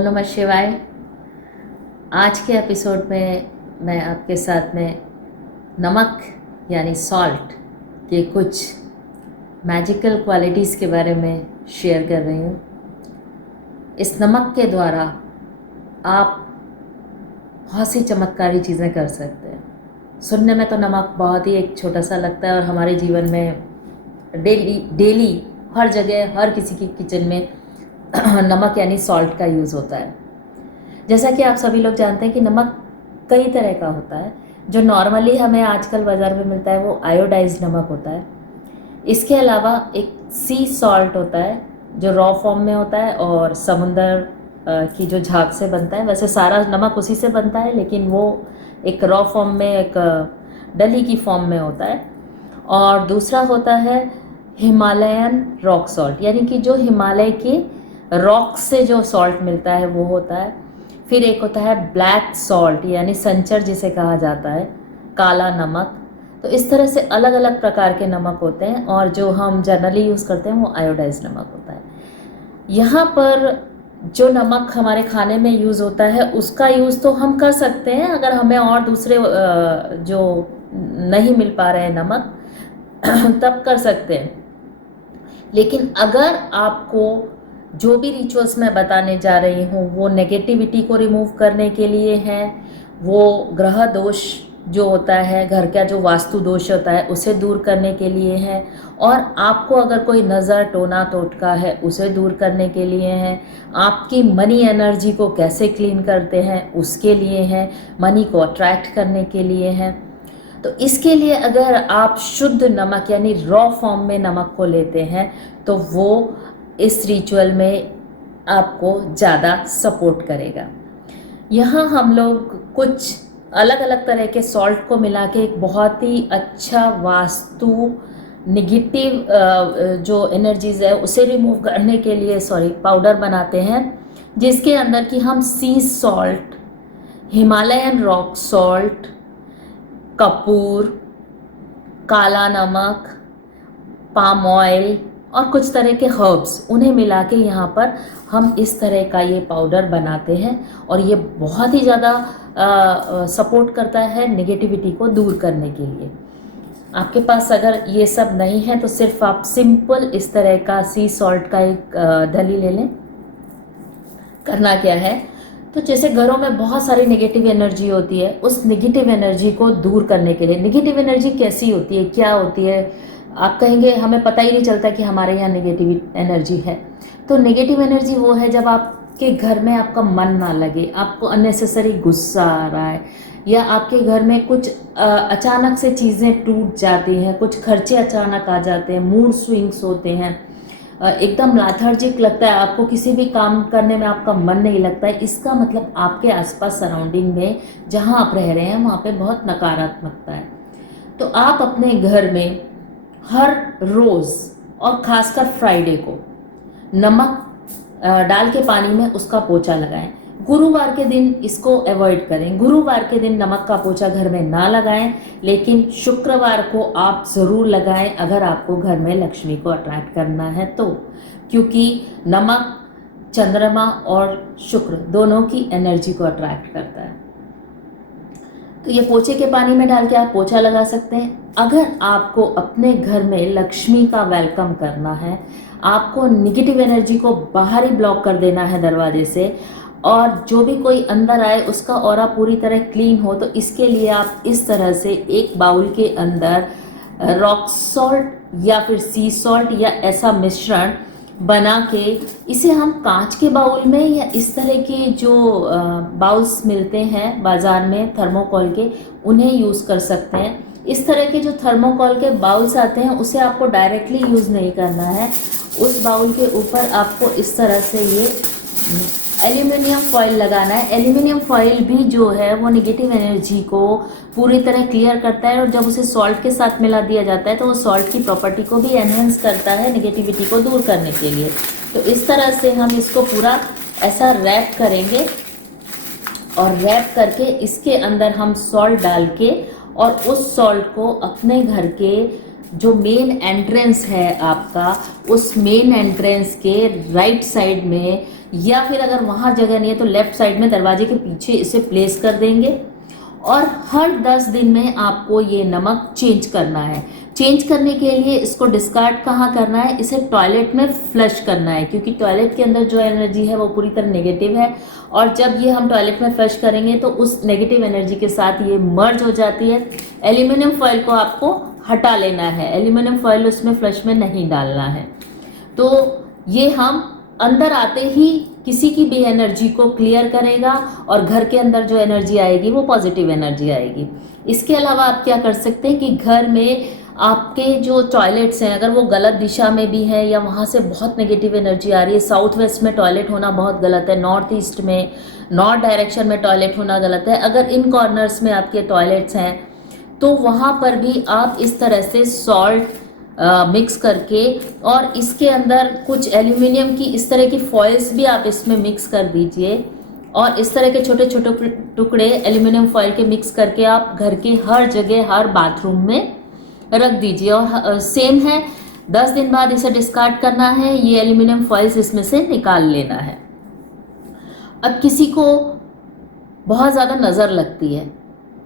ओम नमः शिवाय। आज के एपिसोड में मैं आपके साथ में नमक यानी सॉल्ट के कुछ मैजिकल क्वालिटीज़ के बारे में शेयर कर रही हूँ। इस नमक के द्वारा आप बहुत सी चमत्कारी चीज़ें कर सकते हैं। सुनने में तो नमक बहुत ही एक छोटा सा लगता है और हमारे जीवन में डेली हर जगह हर किसी की किचन में नमक यानी सॉल्ट का यूज़ होता है। जैसा कि आप सभी लोग जानते हैं कि नमक कई तरह का होता है। जो नॉर्मली हमें आजकल बाज़ार में मिलता है वो आयोडाइज्ड नमक होता है। इसके अलावा एक सी सॉल्ट होता है जो रॉ फॉर्म में होता है और समुंदर की जो झाग से बनता है। वैसे सारा नमक उसी से बनता है, लेकिन वो एक रॉ फॉर्म में, एक डली की फॉर्म में होता है। और दूसरा होता है हिमालयन रॉक सॉल्ट, यानी कि जो हिमालय के रॉक से जो सॉल्ट मिलता है वो होता है। फिर एक होता है ब्लैक सॉल्ट यानी संचर जिसे कहा जाता है, काला नमक। तो इस तरह से अलग अलग प्रकार के नमक होते हैं और जो हम जनरली यूज़ करते हैं वो आयोडाइज्ड नमक होता है। यहाँ पर जो नमक हमारे खाने में यूज़ होता है उसका यूज़ तो हम कर सकते हैं अगर हमें और दूसरे जो नहीं मिल पा रहे हैं नमक तब कर सकते हैं। लेकिन अगर आपको जो भी रिचुअल्स मैं बताने जा रही हूँ वो नेगेटिविटी को रिमूव करने के लिए है, वो ग्रह दोष जो होता है, घर का जो वास्तु दोष होता है उसे दूर करने के लिए है, और आपको अगर कोई नज़र टोना टोटका है उसे दूर करने के लिए है, आपकी मनी एनर्जी को कैसे क्लीन करते हैं उसके लिए है, मनी को अट्रैक्ट करने के लिए है। तो इसके लिए अगर आप शुद्ध नमक यानी रॉ फॉर्म में नमक को लेते हैं तो वो इस रिचुअल में आपको ज़्यादा सपोर्ट करेगा। यहाँ हम लोग कुछ अलग अलग तरह के सॉल्ट को मिला के एक बहुत ही अच्छा वास्तु निगेटिव जो एनर्जीज़ है उसे रिमूव करने के लिए पाउडर बनाते हैं, जिसके अंदर कि हम सी salt, Himalayan rock salt, Kapoor, काला नमक, पाम ऑयल और कुछ तरह के हर्ब्स उन्हें मिला के यहाँ पर हम इस तरह का ये पाउडर बनाते हैं। और ये बहुत ही ज़्यादा सपोर्ट करता है नेगेटिविटी को दूर करने के लिए। आपके पास अगर ये सब नहीं है तो सिर्फ आप सिंपल इस तरह का सी सॉल्ट का एक डली ले लें। करना क्या है, तो जैसे घरों में बहुत सारी नेगेटिव एनर्जी होती है, उस नेगेटिव एनर्जी को दूर करने के लिए, नेगेटिव एनर्जी कैसी होती है, क्या होती है, आप कहेंगे हमें पता ही नहीं चलता कि हमारे यहाँ नेगेटिव एनर्जी है। तो नेगेटिव एनर्जी वो है जब आपके घर में आपका मन ना लगे, आपको अननेसेसरी गुस्सा आ रहा है, या आपके घर में कुछ अचानक से चीज़ें टूट जाती हैं, कुछ खर्चे अचानक आ जाते हैं, मूड स्विंग्स होते हैं, एकदम लाथर्जिक लगता है, आपको किसी भी काम करने में आपका मन नहीं लगता है। इसका मतलब आपके आसपास सराउंडिंग में जहाँ आप रह रहे हैं वहाँ पे बहुत नकारात्मकता है। तो आप अपने घर में हर रोज़ और ख़ासकर फ्राइडे को नमक डाल के पानी में उसका पोछा लगाएं। गुरुवार के दिन इसको अवॉइड करें, गुरुवार के दिन नमक का पोछा घर में ना लगाएं, लेकिन शुक्रवार को आप ज़रूर लगाएं अगर आपको घर में लक्ष्मी को अट्रैक्ट करना है तो, क्योंकि नमक चंद्रमा और शुक्र दोनों की एनर्जी को अट्रैक्ट करता है। तो ये पोछे के पानी में डाल के आप पोछा लगा सकते हैं। अगर आपको अपने घर में लक्ष्मी का वेलकम करना है, आपको नेगेटिव एनर्जी को बाहर ही ब्लॉक कर देना है दरवाजे से, और जो भी कोई अंदर आए उसका ऑरा पूरी तरह क्लीन हो, तो इसके लिए आप इस तरह से एक बाउल के अंदर रॉक सॉल्ट या फिर सी सॉल्ट या ऐसा मिश्रण बना के, इसे हम कांच के बाउल में या इस तरह के जो बाउल्स मिलते हैं बाज़ार में थर्मोकॉल के, उन्हें यूज़ कर सकते हैं। इस तरह के जो थर्मोकॉल के बाउल्स आते हैं उसे आपको डायरेक्टली यूज़ नहीं करना है। उस बाउल के ऊपर आपको इस तरह से ये एल्यूमिनियम फॉइल लगाना है। एल्यूमिनियम फॉइल भी जो है वो नेगेटिव एनर्जी को पूरी तरह क्लियर करता है, और जब उसे सॉल्ट के साथ मिला दिया जाता है तो वो सॉल्ट की प्रॉपर्टी को भी एनहेंस करता है नेगेटिविटी को दूर करने के लिए। तो इस तरह से हम इसको पूरा ऐसा रैप करेंगे, और रैप करके इसके अंदर हम सॉल्ट डाल के और उस सॉल्ट को अपने घर के जो मेन एंट्रेंस है आपका, उस मेन एंट्रेंस के राइट साइड में, या फिर अगर वहाँ जगह नहीं है तो लेफ्ट साइड में दरवाजे के पीछे इसे प्लेस कर देंगे। और हर 10 दिन में आपको ये नमक चेंज करना है। चेंज करने के लिए इसको डिस्कार्ड कहाँ करना है, इसे टॉयलेट में फ्लश करना है, क्योंकि टॉयलेट के अंदर जो एनर्जी है वो पूरी तरह नेगेटिव है। और जब ये हम टॉयलेट में फ्लश करेंगे तो उस नेगेटिव एनर्जी के साथ ये मर्ज हो जाती है। एल्यूमिनियम फॉयल को आपको हटा लेना है, एल्यूमिनियम फॉयल उसमें फ्लश में नहीं डालना है। तो ये हम अंदर आते ही किसी की भी एनर्जी को क्लियर करेगा और घर के अंदर जो एनर्जी आएगी वो पॉजिटिव एनर्जी आएगी। इसके अलावा आप क्या कर सकते हैं कि घर में आपके जो टॉयलेट्स हैं, अगर वो गलत दिशा में भी हैं या वहाँ से बहुत नेगेटिव एनर्जी आ रही है, साउथ वेस्ट में टॉयलेट होना बहुत गलत है, नॉर्थ ईस्ट में, नॉर्थ डायरेक्शन में टॉयलेट होना गलत है। अगर इन कॉर्नर्स में आपके टॉयलेट्स हैं तो वहाँ पर भी आप इस तरह से सॉल्ट मिक्स करके, और इसके अंदर कुछ एल्यूमिनियम की इस तरह की फॉइल्स भी आप इसमें मिक्स कर दीजिए, और इस तरह के छोटे छोटे टुकड़े एल्यूमिनियम फॉइल के मिक्स करके आप घर के हर जगह, हर बाथरूम में रख दीजिए। और सेम है, 10 दिन बाद इसे डिस्कार्ड करना है, ये एल्यूमिनियम फॉइल्स इसमें से निकाल लेना है। अब किसी को बहुत ज़्यादा नज़र लगती है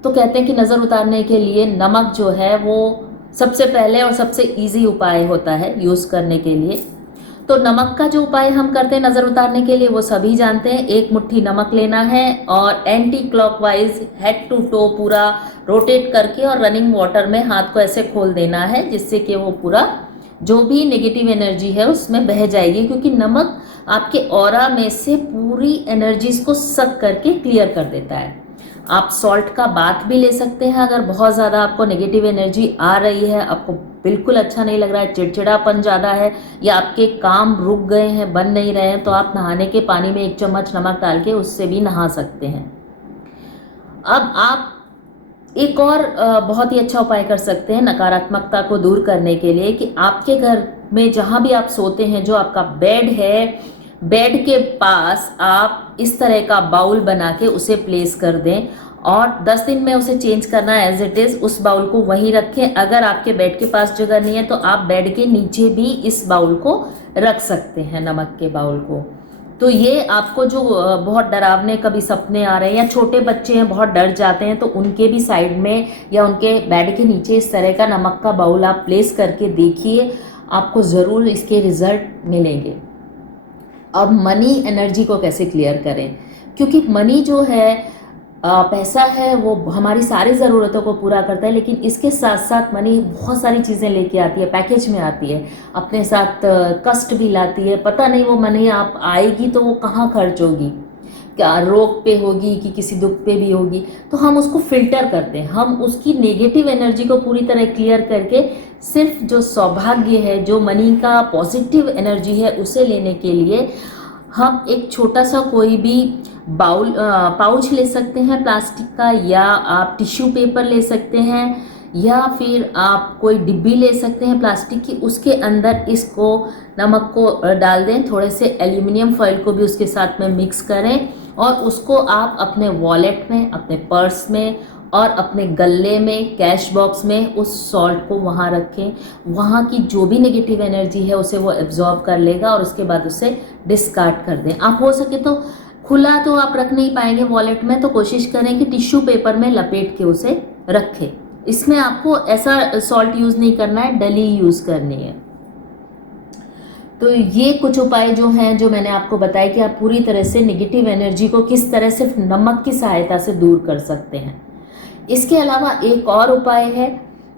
तो कहते हैं कि नज़र उतारने के लिए नमक जो है वो सबसे पहले और सबसे इजी उपाय होता है यूज़ करने के लिए। तो नमक का जो उपाय हम करते हैं नज़र उतारने के लिए वो सभी जानते हैं। एक मुट्ठी नमक लेना है और anti clockwise head to toe पूरा रोटेट करके और रनिंग वाटर में हाथ को ऐसे खोल देना है, जिससे कि वो पूरा जो भी नेगेटिव एनर्जी है उसमें बह जाएगी, क्योंकि नमक आपके ऑरा में से पूरी एनर्जीज को सक करके क्लियर कर देता है। आप सॉल्ट का बाथ भी ले सकते हैं अगर बहुत ज़्यादा आपको नेगेटिव एनर्जी आ रही है, आपको बिल्कुल अच्छा नहीं लग रहा है, चिड़चिड़ापन ज़्यादा है, या आपके काम रुक गए हैं, बन नहीं रहे हैं, तो आप नहाने के पानी में 1 चम्मच नमक डाल के उससे भी नहा सकते हैं। अब आप एक और बहुत ही अच्छा उपाय कर सकते हैं नकारात्मकता को दूर करने के लिए, कि आपके घर में जहाँ भी आप सोते हैं, जो आपका बेड है, बेड के पास आप इस तरह का बाउल बना के उसे प्लेस कर दें, और 10 दिन में उसे चेंज करना है एज इट इज़। उस बाउल को वहीं रखें। अगर आपके बेड के पास जगह नहीं है तो आप बेड के नीचे भी इस बाउल को रख सकते हैं, नमक के बाउल को। तो ये आपको जो बहुत डरावने कभी सपने आ रहे हैं, या छोटे बच्चे हैं बहुत डर जाते हैं, तो उनके भी साइड में या उनके बेड के नीचे इस तरह का नमक का बाउल आप प्लेस करके देखिए, आपको ज़रूर इसके रिजल्ट मिलेंगे। अब मनी एनर्जी को कैसे क्लियर करें, क्योंकि मनी जो है पैसा है वो हमारी सारी ज़रूरतों को पूरा करता है, लेकिन इसके साथ साथ मनी बहुत सारी चीज़ें लेके आती है, पैकेज में आती है, अपने साथ कष्ट भी लाती है। पता नहीं वो मनी आप आएगी तो वो कहाँ खर्च होगी, क्या रोग पे होगी कि किसी दुख पे भी होगी। तो हम उसको फिल्टर करते हैं, हम उसकी नेगेटिव एनर्जी को पूरी तरह क्लियर करके सिर्फ जो सौभाग्य है, जो मनी का पॉजिटिव एनर्जी है, उसे लेने के लिए हम एक छोटा सा कोई भी पाउच ले सकते हैं प्लास्टिक का, या आप टिश्यू पेपर ले सकते हैं, या फिर आप कोई डिब्बी ले सकते हैं प्लास्टिक की, उसके अंदर इसको नमक को डाल दें, थोड़े से एल्यूमिनियम फॉइल को भी उसके साथ में मिक्स करें, और उसको आप अपने वॉलेट में, अपने पर्स में और अपने गले में, कैश बॉक्स में उस सॉल्ट को वहाँ रखें। वहाँ की जो भी नेगेटिव एनर्जी है उसे वो एब्जॉर्ब कर लेगा, और उसके बाद उसे डिस्कार्ड कर दें। आप हो सके तो खुला तो आप रख नहीं पाएंगे वॉलेट में, तो कोशिश करें कि टिश्यू पेपर में लपेट के उसे रखें। इसमें आपको ऐसा सॉल्ट यूज़ नहीं करना है, डली यूज़ करनी है। तो ये कुछ उपाय जो हैं, जो मैंने आपको बताया कि आप पूरी तरह से नेगेटिव एनर्जी को किस तरह सिर्फ नमक की सहायता से दूर कर सकते हैं। इसके अलावा एक और उपाय है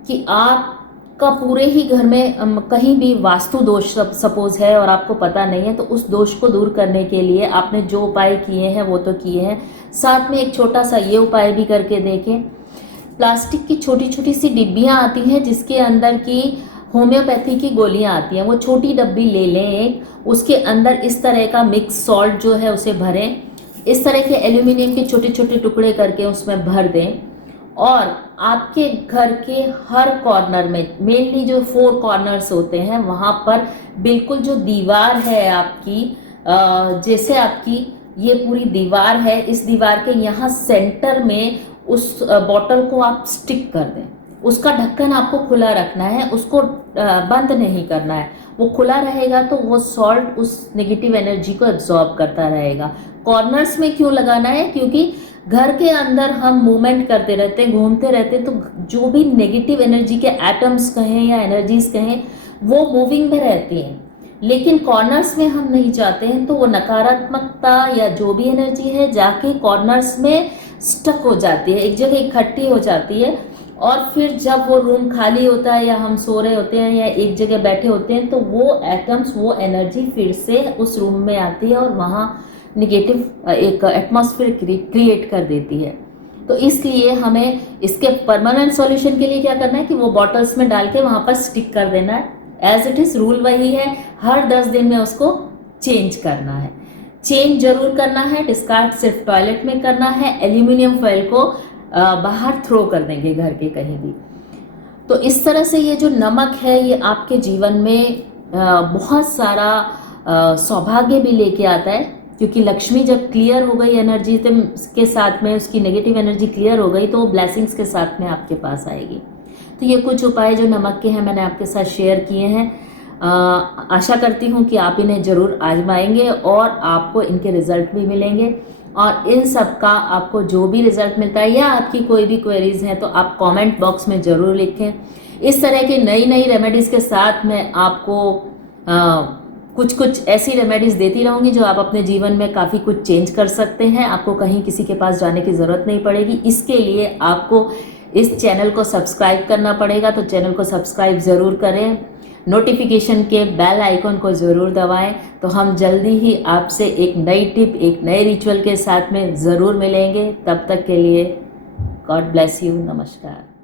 कि आपका पूरे ही घर में कहीं भी वास्तु दोष सपोज है और आपको पता नहीं है, तो उस दोष को दूर करने के लिए आपने जो उपाय किए हैं वो तो किए हैं, साथ में एक छोटा सा ये उपाय भी करके देखें। प्लास्टिक की छोटी छोटी सी डिब्बियाँ आती हैं जिसके अंदर की होम्योपैथी की गोलियाँ आती हैं, वो छोटी डब्बी ले लें, उसके अंदर इस तरह का मिक्स सॉल्ट जो है उसे भरें, इस तरह के एल्यूमिनियम के छोटे छोटे टुकड़े करके उसमें भर दें, और आपके घर के हर कॉर्नर में, मेनली जो 4 कॉर्नर्स होते हैं वहाँ पर बिल्कुल जो दीवार है आपकी, जैसे आपकी ये पूरी दीवार है, इस दीवार के यहाँ सेंटर में उस बॉटल को आप स्टिक कर दें। उसका ढक्कन आपको खुला रखना है, उसको बंद नहीं करना है। वो खुला रहेगा तो वो सॉल्ट उस नेगेटिव एनर्जी को एब्जॉर्ब करता रहेगा। कॉर्नर्स में क्यों लगाना है? क्योंकि घर के अंदर हम मूवमेंट करते रहते हैं, घूमते रहते हैं, तो जो भी नेगेटिव एनर्जी के एटम्स कहें या एनर्जीज कहें, वो मूविंग में रहती हैं। लेकिन कॉर्नर्स में हम नहीं जाते हैं, तो वो नकारात्मकता या जो भी एनर्जी है जाके कॉर्नर्स में स्टक हो जाती है, एक जगह इकट्ठी हो जाती है। और फिर जब वो रूम खाली होता है या हम सो रहे होते हैं या एक जगह बैठे होते हैं, तो वो एटम्स, वो एनर्जी फिर से उस रूम में आती है और वहाँ निगेटिव एक एटमॉस्फेयर क्रिएट कर देती है। तो इसलिए हमें इसके परमानेंट सॉल्यूशन के लिए क्या करना है कि वो बॉटल्स में डाल के वहाँ पर स्टिक कर देना है। एज इट इज़ रूल वही है, हर 10 दिन में उसको चेंज करना है। चेंज जरूर करना है, डिस्कार्ड सिर्फ टॉयलेट में करना है। एल्यूमिनियम फॉइल को बाहर थ्रो कर देंगे घर के कहीं भी। तो इस तरह से ये जो नमक है ये आपके जीवन में बहुत सारा सौभाग्य भी लेके आता है, क्योंकि लक्ष्मी जब क्लियर हो गई एनर्जी के साथ में, उसकी नेगेटिव एनर्जी क्लियर हो गई, तो वो ब्लेसिंग्स के साथ में आपके पास आएगी। तो ये कुछ उपाय जो नमक के हैं मैंने आपके साथ शेयर किए हैं। आशा करती हूँ कि आप इन्हें ज़रूर आजमाएंगे और आपको इनके रिजल्ट भी मिलेंगे। और इन सब का आपको जो भी रिजल्ट मिलता है या आपकी कोई भी क्वेरीज हैं तो आप कमेंट बॉक्स में ज़रूर लिखें। इस तरह की नई नई रेमेडीज़ के साथ मैं आपको कुछ कुछ ऐसी रेमेडीज़ देती रहूँगी जो आप अपने जीवन में काफ़ी कुछ चेंज कर सकते हैं। आपको कहीं किसी के पास जाने की ज़रूरत नहीं पड़ेगी। इसके लिए आपको इस चैनल को सब्सक्राइब करना पड़ेगा, तो चैनल को सब्सक्राइब ज़रूर करें, नोटिफिकेशन के बेल आइकन को ज़रूर दबाएं। तो हम जल्दी ही आपसे एक नई टिप, एक नए रिचुअल के साथ में ज़रूर मिलेंगे। तब तक के लिए गॉड ब्लेस यू, नमस्कार।